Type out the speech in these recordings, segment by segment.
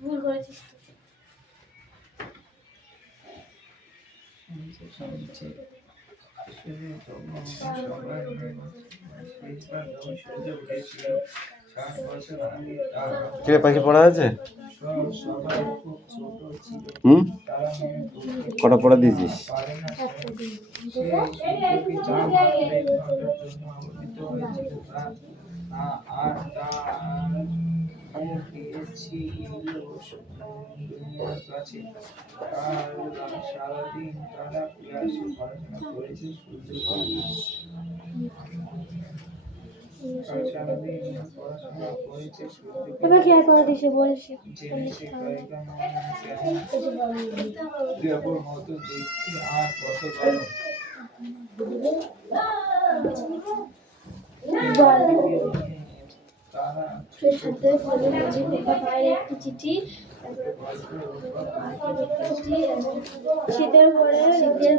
ভুল করেছিস কে পাখি পড়া আছে? কটা পড়া দিয়েছিস? সারাদিন তারা ক্লাসে পড়াশোনা করেছে, এবার কি আর করে দিছে বলছে একটি চিঠি শীতের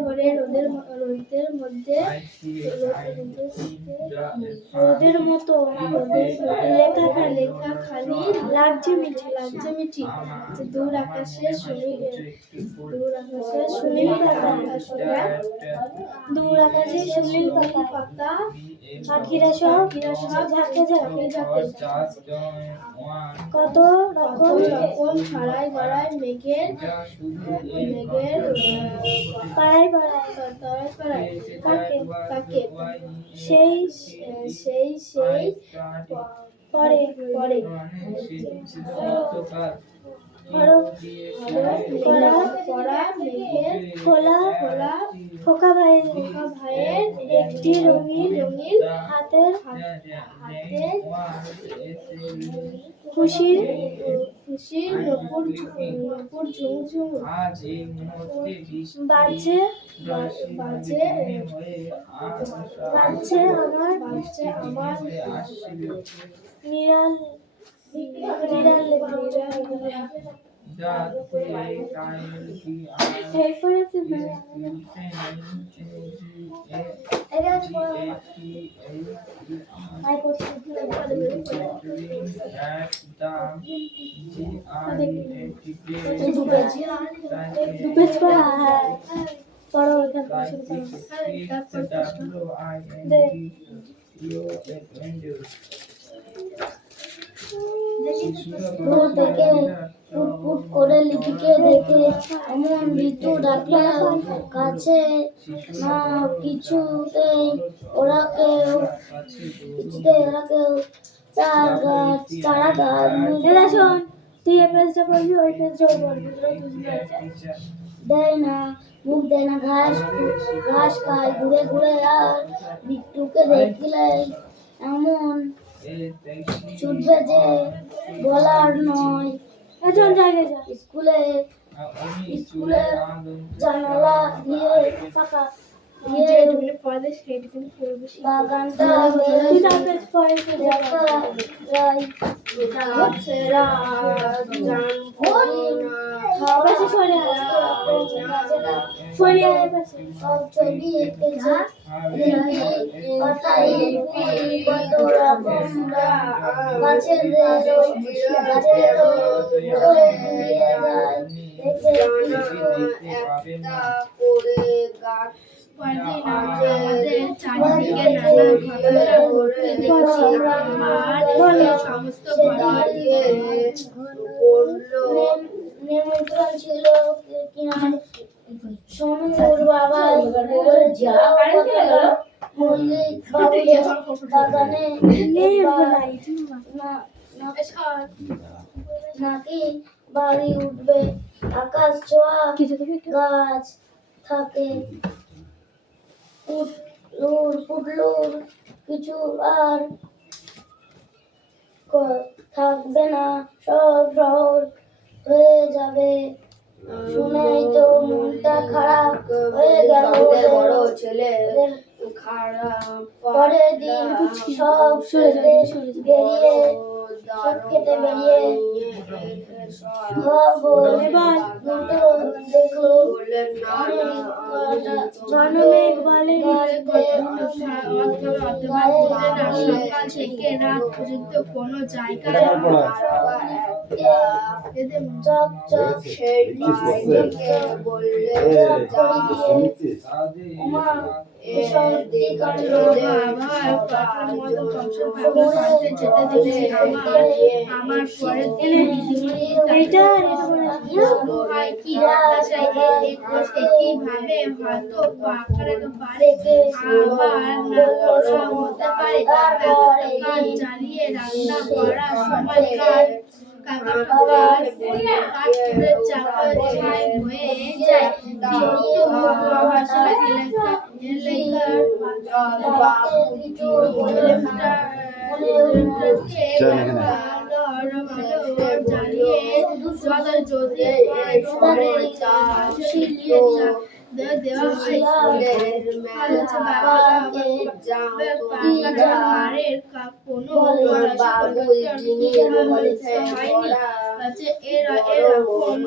ভোরে রোদের মধ্যে রোদের মতো লেখা খালি লাগছে মিঠি দূর আকাশে সুনীল পাতা পাখিরা সব ঝাঁকে কত রকম ছড়াই গড়াই মেঘের পাড়ায় কাকে সেই পরে খোকা ভাইয়ের একটি রঙিন হাতের খুশির নপুর ঝুমঝুম বাজছে আমার নিরাল ফুট করে লিপিকে দেখে এমন ঋতু ডাকলে কাছে না কিছুতেই ওরা কেউ চারা গাছ তুই এই পেজটা পড়বি ওই পেজটাও পড়বি দেয় না মুখ দেয় না ঘাস খায় ঘুরে আর বিট্টুকে দেখলে এমন ছুটবে যে বলার নয়। স্কুলের জানালা দিয়ে বাগানটা সব ছবি এঁকেছে কত রকম গাছের একটা করে গাছ নিমন্ত্রণ ছিল সোনুর বাবা বাগানে নাকি বাড়ি উঠবে আকাশ ছোঁয়া গাছ থাকে পুটলুর কিছু আর থাকবে না, সব শহর হয়ে যাবে। শুনেই তো মনটা খারাপ হয়ে গেল। বড় ছেলে খারাপ পরের দিন সব বেরিয়ে সব কেটে বেরিয়ে এবার দুটো দেখলো বললেন না না আমি জনমেঘ বলে সকাল থেকে রাত পর্যন্ত কোনো জায়গায় চক চক সেই ভাইটিকে বললেন উমা সত্যি কাণ্ড আমার পরের দিন দিদিমণি এইটা শুরু হয় কি একইভাবে হয়তো পাকাতে পারে আবার না করা হতে পারে কাঠ জ্বালিয়ে রান্না করার সময় কাঠের চাপা ছাই হয়ে যায় কিন্তু ভাষা দেওয়া হয় কোনো এরা এরকম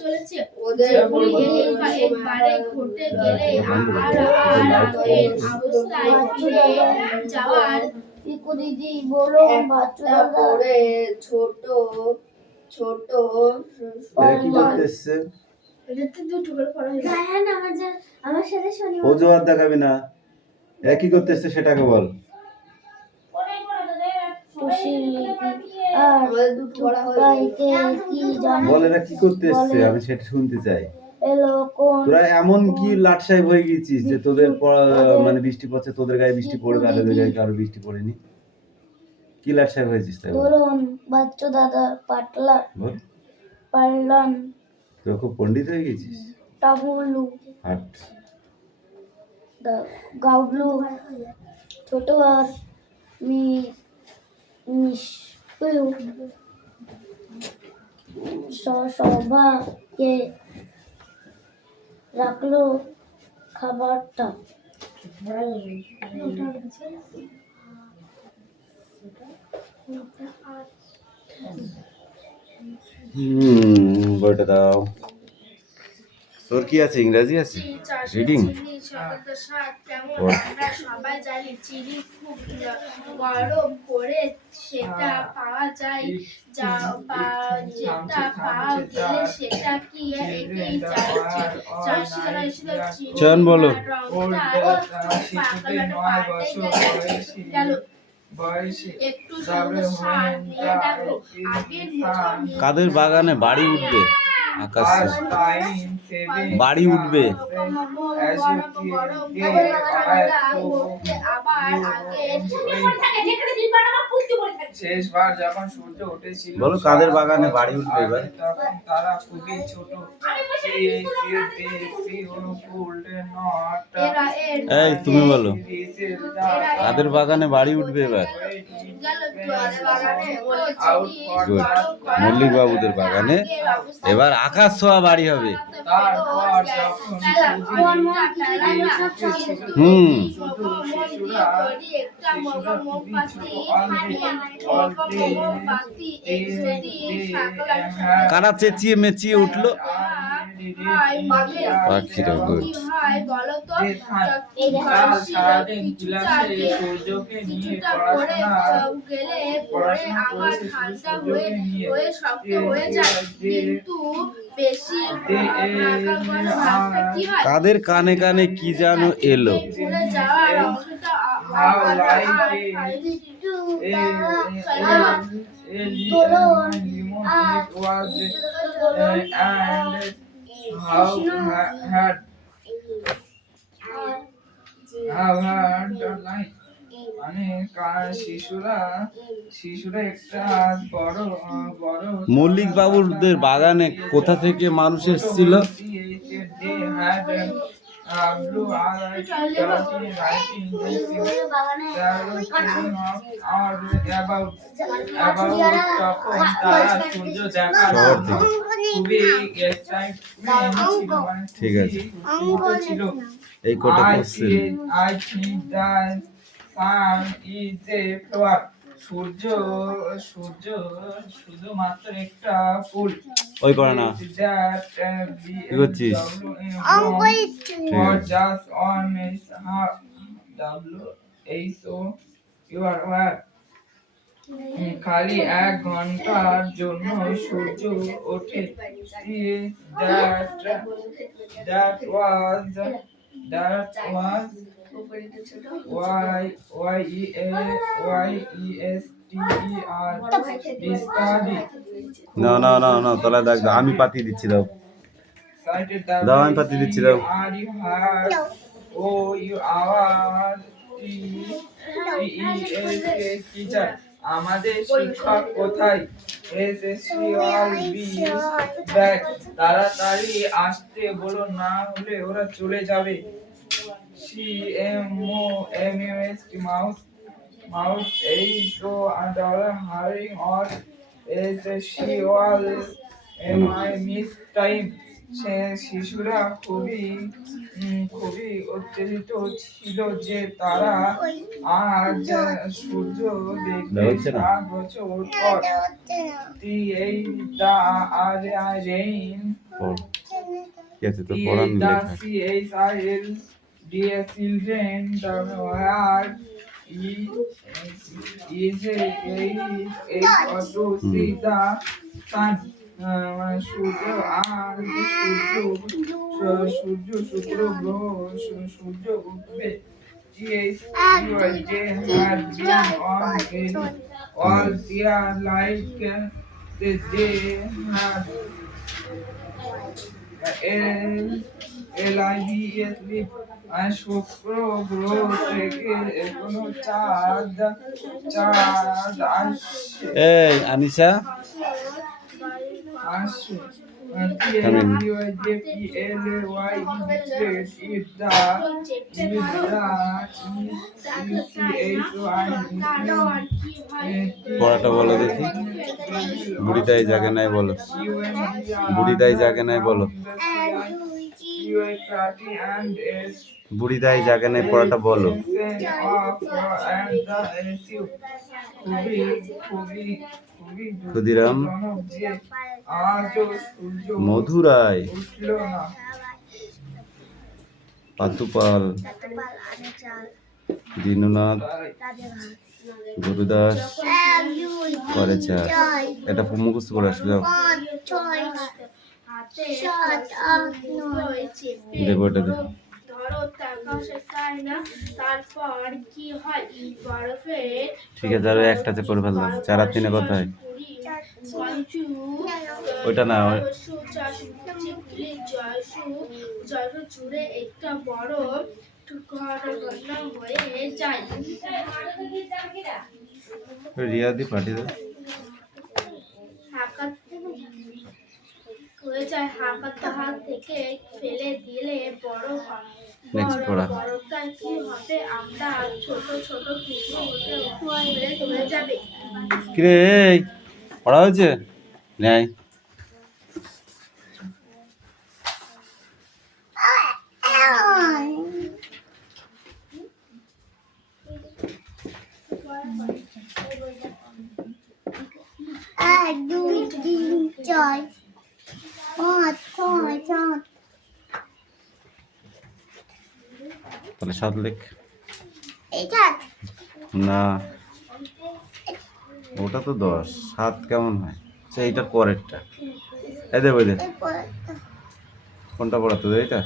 চলেছে একবারে ঘটে গেলে আর আগের অবস্থায় ফিরে যাওয়ার পিকু দিদি বলো বাচ্চু দাদা করে ছোট ছোট এরা কি করতে এসছে? দুটো করে পড়া হয়েছে হ্যাঁ না আমার সাথে শনিবার অজুহাত দেখাবি না। এরা কি করতে এসছে সেটাকে বল। খুশি আর ভাইকে কি জানো বল এরা কি করতে এসছে, আমি সেটা শুনতে চাই। এলো কোন তোরা এমন কি লাট সাহেব হয়ে গেছিস যে তোদের মানে বৃষ্টি পড়ছে, তোদের গায়ে বৃষ্টি পড়ে তাদের গায়ে কারো বৃষ্টি পড়েনি? কি লাট সাহেব হয়েছিস তাই বল। বলুন বাচ্চু দাদা পাটলা বল পারলান তুই খুব পণ্ডিত হয়ে গেছিস। টাবুলু হাট গাবলু ছোট আর মিশু সবাকে রাখলো খাবারটা বইটা দাও। তোর কি আছে, ইংরেজি আছে? রিডিং আমরা সবাই জানি চিনি খুব গরম করে সেটা পাওয়া যায় যেটা পাওয়া গেলে সেটা কি এগিয়ে চাষিরা এসে চয়ন বলো। একটু সার নিয়ে দেখো আগের মতো কাদের বাগানে বাড়ি উঠবে? আকাশে বাড়ি উঠবে। শেষবার যখন সূর্য উঠেছিল বলো কাদের বাগানে বাড়ি উঠবে এবার? তখন তারা খুবই ছোট এই তুমি বলো কাদের বাগানে বাড়ি উঠবে এবার? গুড, মল্লিক বাবুদের বাগানে এবার আকাশ ছোঁয়া বাড়ি হবে। তারপর যখন হুম কারা চেঁচিয়ে মেচিয়ে উঠলো? পাখিরা। গুড। সারাদিন ক্লাসে সূর্যকে নিয়ে পড়াশোনা কাদের কানে কানে কি যেন এলো? মানে শিশুরা একটা বড় বড় মল্লিক বাবুদের বাগানে কোথা থেকে মানুষ এসেছিল? blue eyes writing about তখন তারা সূর্য দেখার খুবই এক্সাইটমেন্ট ছিল, মানে ঠিক আছে। খুবই উৎসাহিত ছিল। এই কোটা question I think that sun is a flower. সূর্য সূর্য শুধুমাত্র একটা ফুল। ওই করে না। That কি করছিস? or just on is you are aware. খালি 1 ঘন্টার জন্য সূর্য ওঠে। That was study. না না না না তাহলে দেখ আমি পাতি দিচ্ছি দাও দাও আমি পাতি দিচ্ছি দাও টিচার আমাদের শিক্ষক কোথায়? তাড়াতাড়ি আসতে বলো, না হলে ওরা চলে যাবে। Mouse so hurrying on is she all I miss time. শিশুরা খুবই উত্তেজিত ছিল যে তারা আজ সূর্য দেখবে 7 বছর পর। rain dear children, the word is to see the sun. সূর্য শুক্র গ্রহ সূর্য উঠবে। had been on all their life they had শুক্র গ্রহ থেকে এখনো চাঁদ আসছে। এই আনিশা পড়াটা বলো দেখি বুড়িটাই জাগে নাই বলো বুড়িটাই জাগে নাই বলো বুড়িটাই জাগে নাই পড়াটা বলো ক্ষুদিরাম মধুরায় পাতুপাল দীননাথ গুরুদাস করে চাষ এটা মুখস্থ করে আসলে দেবো এটা দেবো তারপর কি হয় বরফের ঠিক আছে আর একটাতে করে ফেললাম 4 আর 3 কোথায় ওইটা না জুড়ে একটা বড় ঘটনা হয়ে যায় রিয়াদি পাঠিয়ে দাও হয়ে যায় হালকা হাত থেকে ফেলে দিলে বড় বড়টা কি হবে আমরা ছোট ছোট টুকরো হয়ে যাবে কিরে পড়া হয়েছে নাই তাহলে 7 লেখ না ওটা তো 10 7 কেমন হয় আচ্ছা এইটার পরেরটা এই দেবো দে কোনটা পড়াতে দে এটা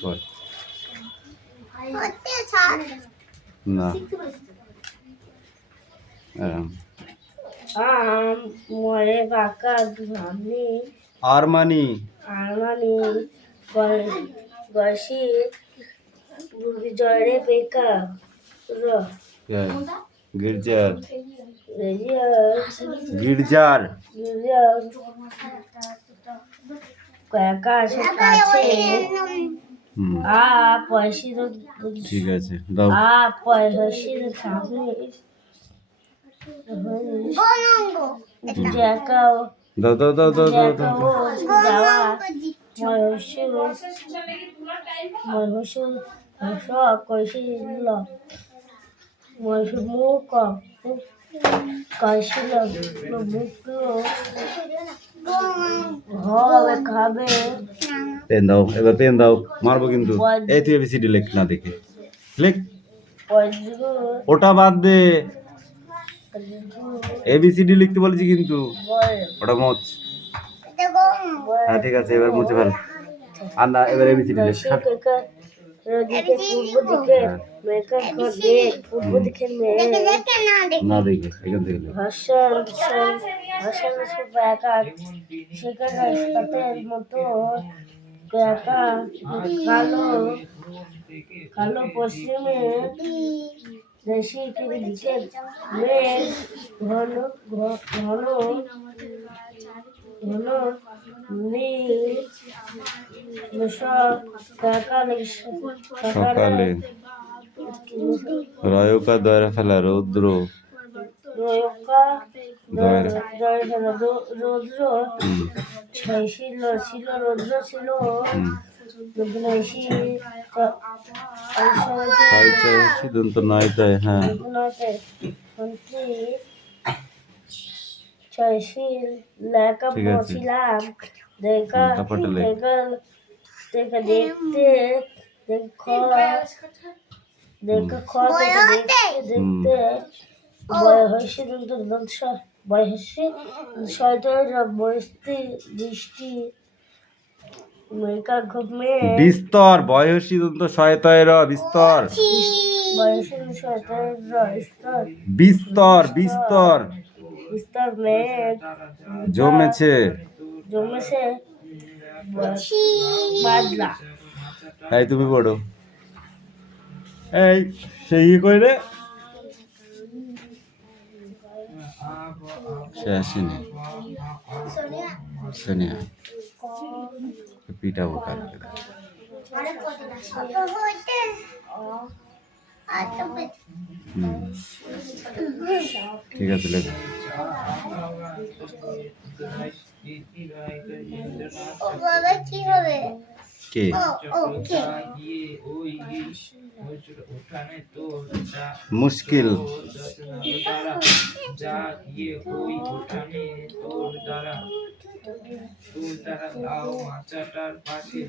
পর না মরে বাঁকা আমি আরমানি আরমানি গসি জড়ে বেকা গির্জার গির্জার কাছে আ পয়সি ঠিক আছে দাও আ পয়সি সামনে জাকাও দাও দাও দাও দাও দাও দাও যাওয়া ময়ূষ কইছিল মুখ কাশিল মুখ হবে খাবে পেন দাও, এবার পেন দাও, মারবো কিন্তু। এই তুই এবিসিডি লেখ না দেখে, লেখ। বজ্র ওটা বাদ দে, এবিসিডি লিখতে বলেছি কিন্তু, ওটা মোচ। হ্যাঁ ঠিক আছে, এবার মুছে ফেল। আর না, এবার এবিসিডি লেখ। দিকে পূর্ব দিকে মেঘা ঘটে পূর্ব দিকে মেঘ না দেখে, এখান থেকে লেখ। ভাষণ ভাষণ একা সেখানে সাথের মতো একা কালো কালো পশ্চিমে দেশি দিকে মেঘ ঘন ঘন ঘন নীল সকালে রয়কা দয়রা ফেলা, রৌদ্র রৌদ্র ছিল ছিল রৌদ্র ছিল সিদ্ধান্ত নয় তাই, হ্যাঁ লেখা ঠিক আছে। পড়ছিলাম দেখা কাপড়টা লেখ। দেখা দেখতে দেখো দেখা দেখতে দেখতে বয়সী বয়সী শয়তান বৃষ্টি বৃষ্টি মেঘা ঘুমে বিস্তর, বয়সী দন্ত শয়তয়ের বিস্তর, বয়সী শয়তান বিস্তর বিস্তর বিস্তর বিস্তর মেঘ জমেছে। জমেছে বাদলা এই তুমি পড়ো। এই সেই কই রে, সে আসেনি। সোনিয়া পিটাবো কালকে। ঠিক আছে, লেখো। কি হবে? কে মুশকিল, লাউ মাচাটার পাশে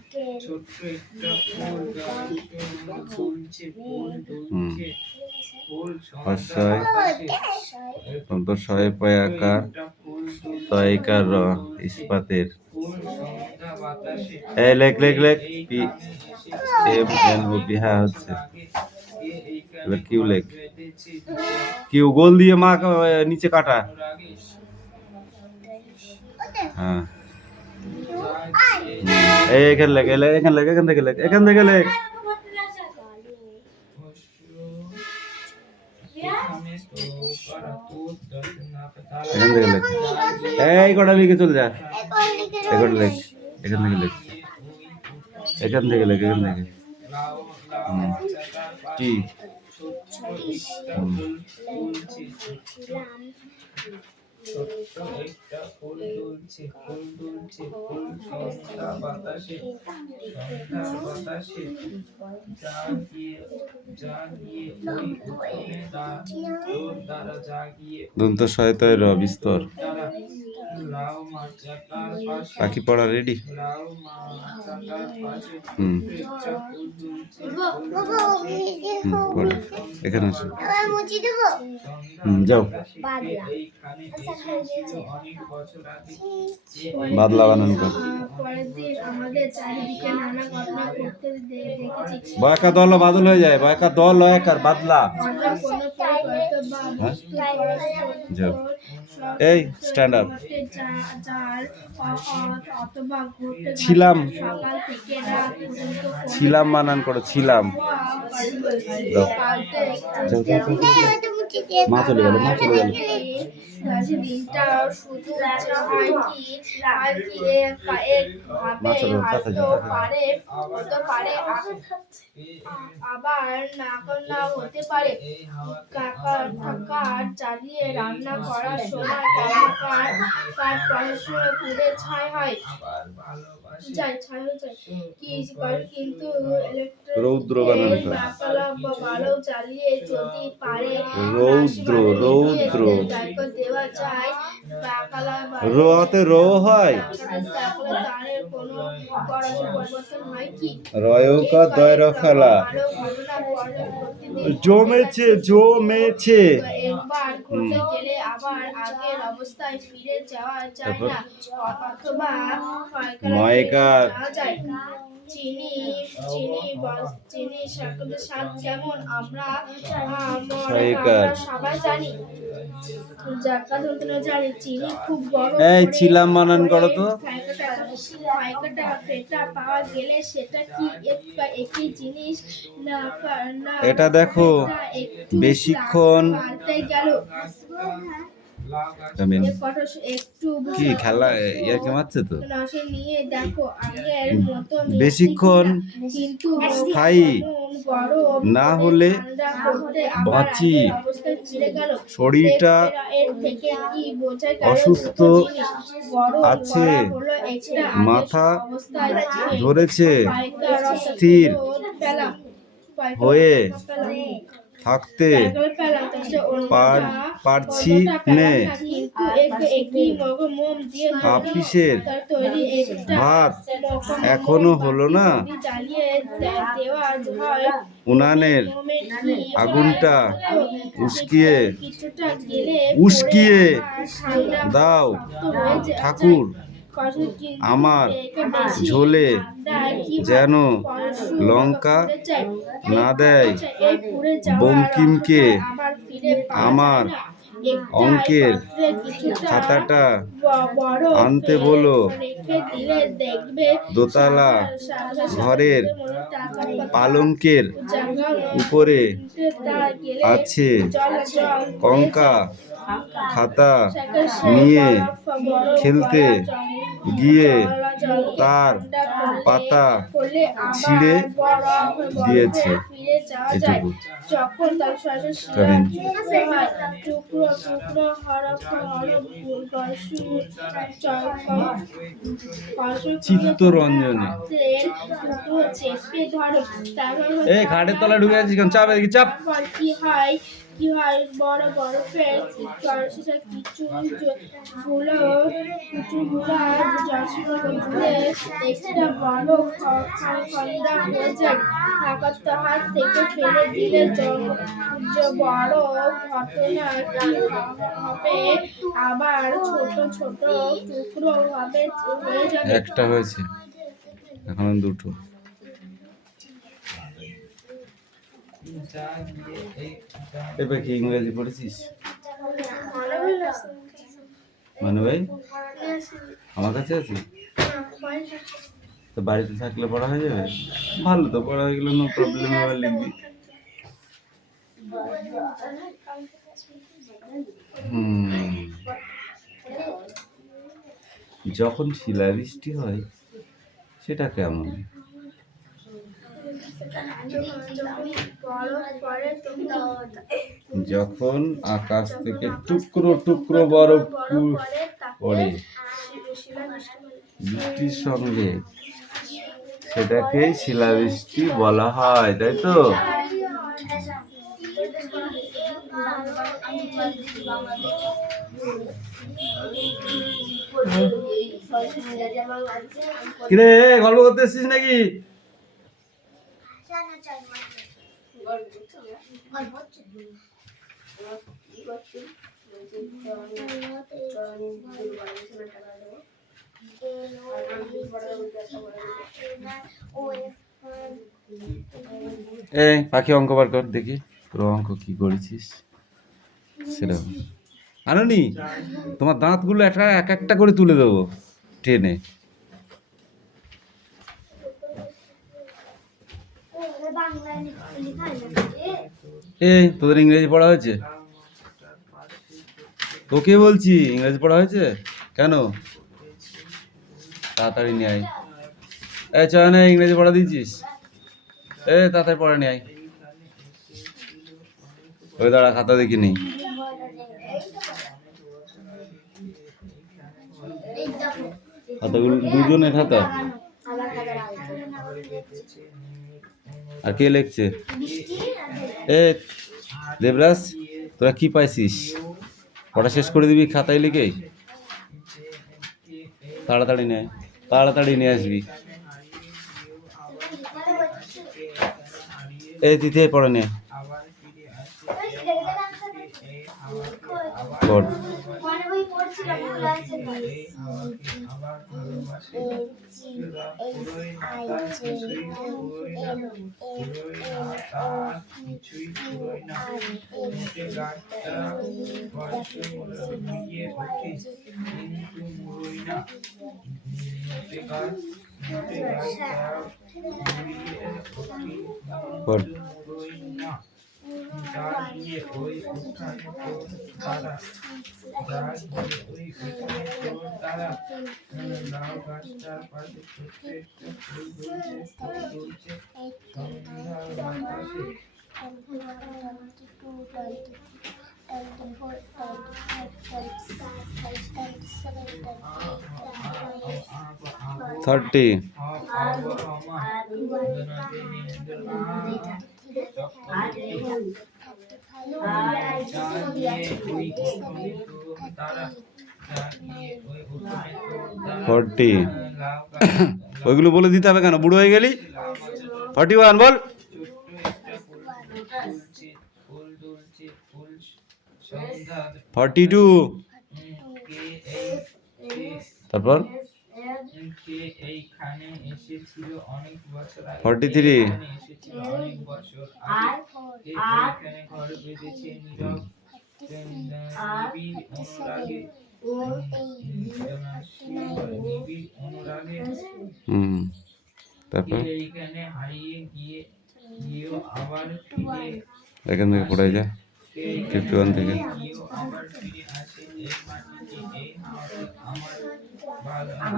ছোট্ট একটা ফুল গাছ দুলছে, ফুল দুলছে, ফুল অশ্বয় তন্ত শয়ে পয়াকার তয়কার র ইস্পাতের। এই লেখ লেখ লেখ, P M N O P, হ্যাঁ হচ্ছে। এবার কিউ লেখ, কিউ গোল দিয়ে মা নিচে কাটা। হ্যাঁ এই এখানে লেখ, এখানে লেখ, এখান থেকে লেখ, এখান থেকে লেখ। এখান থেকে লেখ, এই কটা লিখে চলে যা। এখানে লেখ, এখান থেকে লেখ, এখান থেকে লেখ, এখান থেকে। কি ছোট্ট একটা ফুল দুলছে, ফুল দুলছে, ফুল সন্ধ্যা বাতাসে, সন্ধ্যার বাতাসে জাগিয়ে জাগিয়ে ওই উঠোনে তোর দ্বারা জাগিয়ে দন্ত শয়তয় র বিস্তর। লাউ মাচাটার পাশে, পাখি পড়া রেডি। লাউ মাচাটার পাশে হুম একটা ফুল দুলছে, পড়ো, এখানে আসো। মুছি দেবো। যাও, এইখানে এসেছিল অনেক বছর আগে। বাদলা বানান কর। পরের দিন আমাদের চারিদিকে নানা ঘটনা ঘটতে দেখেছি। বয়কা দল বাদল হয়ে যায়, বয়কা দল লয়কার বাদলা। হঠাৎ কোনো পরিবর্তন বা বস্তু যাও, এই স্ট্যান্ড আপ। যার অথবা ঘটে ছিলাম, সকাল থেকে রাত পর্যন্ত ছিলাম বানান করো, ছিলাম। দাও, যাও, যাও, যাও, যাও। মা চলে গেল, মা চলে গেল। দিনটা শুধু মা চলে গেল, তাড়াতাড়ি যাও, তাড়াতাড়ি যাও। হতে পারে আবার না হতে পারে। কাকার চালিয়ে রান্না করার সময় কার পড়াশোনা করে ছাই হয় যায়, ছাই হয়ে যায়। কিন্তু রৌদ্র বানান কর। নাকালা বালক জ্বালিয়ে যদি পারে রৌদ্র রৌদ্র দায়িত্ব দেওয়া যায় পাকালা রোতে রো হয় তাহলে তারের কোনো পরিবর্তন হয় কি? রয়কা দয়রা ফেলা ভালো ঘটনা পরে প্রতিদিন জমেছে জমেছে একবার ঘটে গেলে আবার আগের অবস্থায় ফিরে যাওয়া যায় না অথবা ময়কার যাওয়া যায়। চিনি সাকরের স্বাদ কেমন আমরা সহায়িকার। সবাই জানি যাকা যন্ত্রণা জানি চিনি খুব বড় এই করে ছিলাম বানান করো তো ফায়কাটা ফেটা পাওয়া গেলে সেটা কি একই জিনিস না না এটা দেখো একটু বেশিক্ষণ পাল্টে গেল কামিন একটু কি খেলা ইয়ার কে মারছে তো রসে নিয়ে দেখো আগের মতো বেশিক্ষণ কিন্তু স্থায়ী গরম না হলে ঠান্ডা করতে আবার বাঁচি আগের অবস্থায় ফিরে গেল। শরীরটা এর থেকে কি বোঝা গেল অসুস্থ গরম আছে করা হলো একটা আগের মাথা অবস্থায় ধরেছে পাইকার স্থির পেলাম হয়ে থাকতে পারছি নে আপিসের ভাত এখনো হলো না উনানের আগুনটা উস্কিয়ে দাও ঠাকুর আমার ঝোলে যেন লঙ্কা না দেয় বঙ্কিমকে আমার অঙ্কের খাতাটা আনতে বলো দোতলা ঘরের পালঙ্কের উপরে আছে কঙ্কা খাতা নিয়ে খেলতে গিয়ে তার পাতা ছিঁড়ে দিয়েছে এটুকু কারেন্ট টুকরো টুকরো হরফ চিত্তরঞ্জনে টুকরো চেপে ধরো তারপর এই খাটের তলায় ঢুকে আছিস কেন চাপ এদিকে চাপ তারপর কি হয় বড় বরফের সেটা কিছু গুলো একটা বড় খন্দা হয়ে যায় তার হাত থেকে ফেলে দিলে বড় ঘটনা কি হবে আবার ছোট ছোট টুকরো হয়ে যাবে। একটা হয়েছে এখন দুটো এবার কি ইংরেজি পড়েছিস মানে ভাই আমার কাছে আছে তো বাড়িতে থাকলে পড়া হয়ে যাবে ভালো তো পড়া হয়ে গেলে নো প্রবলেম এবার লিখবি যখন শিলাবৃষ্টি হয় সেটা কেমন যখন আকাশ থেকে টুকরো টুকরো বরফ পড়ে বৃষ্টির সঙ্গে সেটাকেই শিলাবৃষ্টি বলা হয় তাই তো কিরে গল্প করতে এসেছিস নাকি এই পাখি অঙ্ক বার কর দেখি তোর অঙ্ক কি করেছিস সেরকম আনোনি তোমার দাঁতগুলো এক একটা করে তুলে দেবো ট্রেনে এই তোদের ইংরেজি পড়া হয়েছে তোকে বলছি ইংরেজি পড়া হয়েছে কেন তাড়াতাড়ি নিয়ে আয় এই চয় না ইংরেজি পড়া দিয়েছিস তাড়াতাড়ি পড়া নিয়ে আয় ওই দাঁড়া খাতা দেখি নেই খাতাগুলো দুজনের খাতা আর কে লিখছে এ দেবরাজ, তোরা কি পাইছিস? পড়া শেষ করে দিবি খাতায় লিখে? তাড়াতাড়ি নিয়ে আসবি। এই দিতে পড়া নিয়ে আবার ফিরে আসে পড়। মানে বই পড়ছিলাম ভুল আছে ভাই এই হাওয়াকে আবার ভালোবাসে পুরোই না তার কিছুই পুরোই না তার কিছুই পুরোই না মোটে গাছটা বয়স মিলিয়ে ওঠে কিন্তু মুড়োই না মোটে গাছটা মিলিয়ে ওঠে পড়। মুড়োই না যা দিয়ে ওই উঠানে তোর তারা লাউ গাছটার পাশে ছোট্ট একটা ফুল দুলছে সন্ধ্যার বাতাসে থার্টি ফর্টি। ওইগুলো বলে দিতে হবে কেন? বুড়ো হয়ে গেলি। 41 বল। ফুল দুলছে ফুল সন্ধ্যা 42। তারপর কে এইখানে এসেছিল অনেক বছর আগে 43। এসেছিল অনেক বছর আগে এইখানে ঘর বেঁধেছে নীরব নিবিড় অনুরাগে নিবিড় অনুরাগে তারপর এইখানে হারিয়ে গিয়েও আবার ফিরে এখান থেকে পড়ে যা 51 থেকে। গিয়েও আবার ফিরে আসে এই মাটিতে এই হাওয়াতে আমার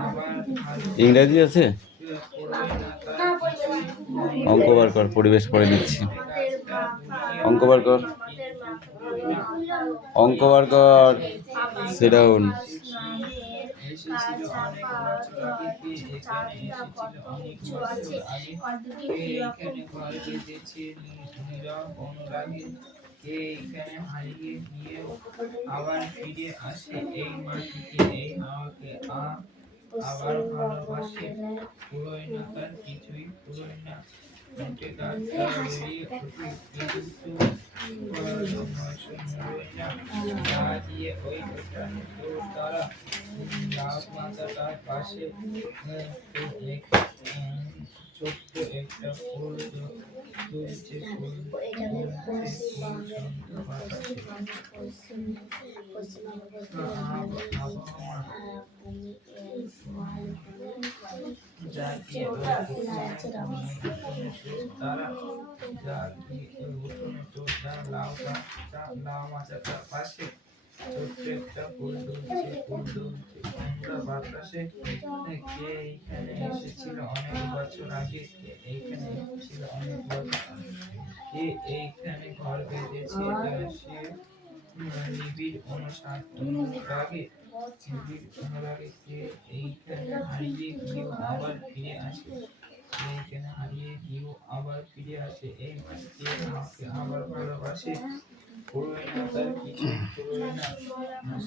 আবার ভালো ইংরেজি আছে? অঙ্ক বার কর, পরিবেশ পড়ে দিচ্ছি। অঙ্ক বার কর, অঙ্ক বার কর। Sit down. এসেছিল অনেক বছর আগে কে এখানে এসেছিল অনেক বছর আগে কে এইখানে ঘর বেঁধেছে নীরব অনুরাগে কে এইখানে হারিয়ে গিয়েও আবার ফিরে আসে এই মাটিতে এই হাওয়াকে আবার ভালোবাসে পুরোই না তার কিছুই পুরোই না মোটে গাছটা বেরিয়ে ওঠে কিন্তু মুড়োই না যা দিয়ে ওই উঠানে তোর তারা লাউ মাথাটার পাশে ছোট্ট একটা ফুল দুলছে ফুল তারা লাউ মাথাটার পাশে ছোট্ট একটা ফুল দুলছে সন্ধ্যা বাতাসে কে এইখানে এসেছিল অনেক বছর আগে কে এইখানে এসেছিল অনেক বছর কে এইখানে ঘর বেঁধেছে সে নিবিড় অনুরাগে কে এইখানে হারিয়ে গিয়েও আবার ফিরে আসে এইখানে হারিয়ে গিয়েও আবার ফিরে আসে এই মাটিতে আমাকে আবার ভালোবাসে পুরোই না তার কিছু পুরোই না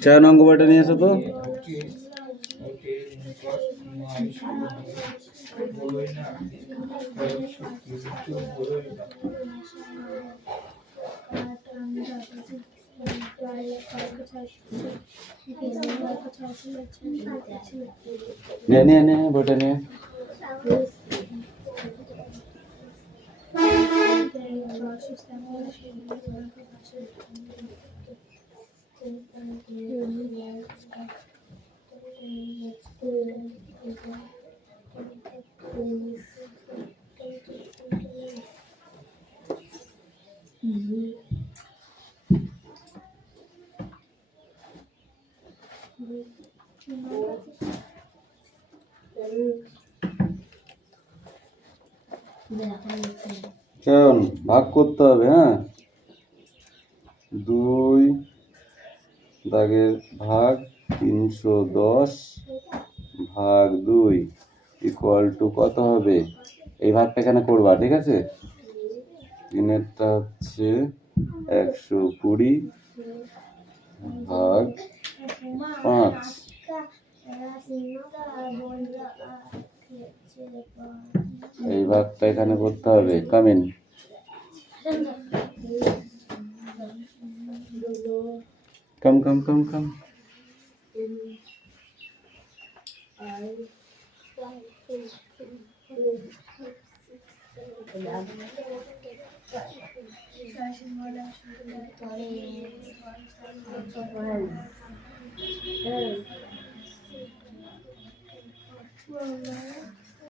4 অঙ্ক বইটা নিয়ে এসো তো। পুরোই না নে বইটা নিয়ে। চল ভাগ করতে হবে। হ্যাঁ, 2 দাগের ভাগ 310 ভাগ 2 ইকুয়াল টু কত হবে? এই ভাগটা এখানে করবা, ঠিক আছে? 3-এরটা হচ্ছে 120 ভাগ 5। এই ভাগটা এখানে করতে হবে। কামিন কাম কাম কাম কাম।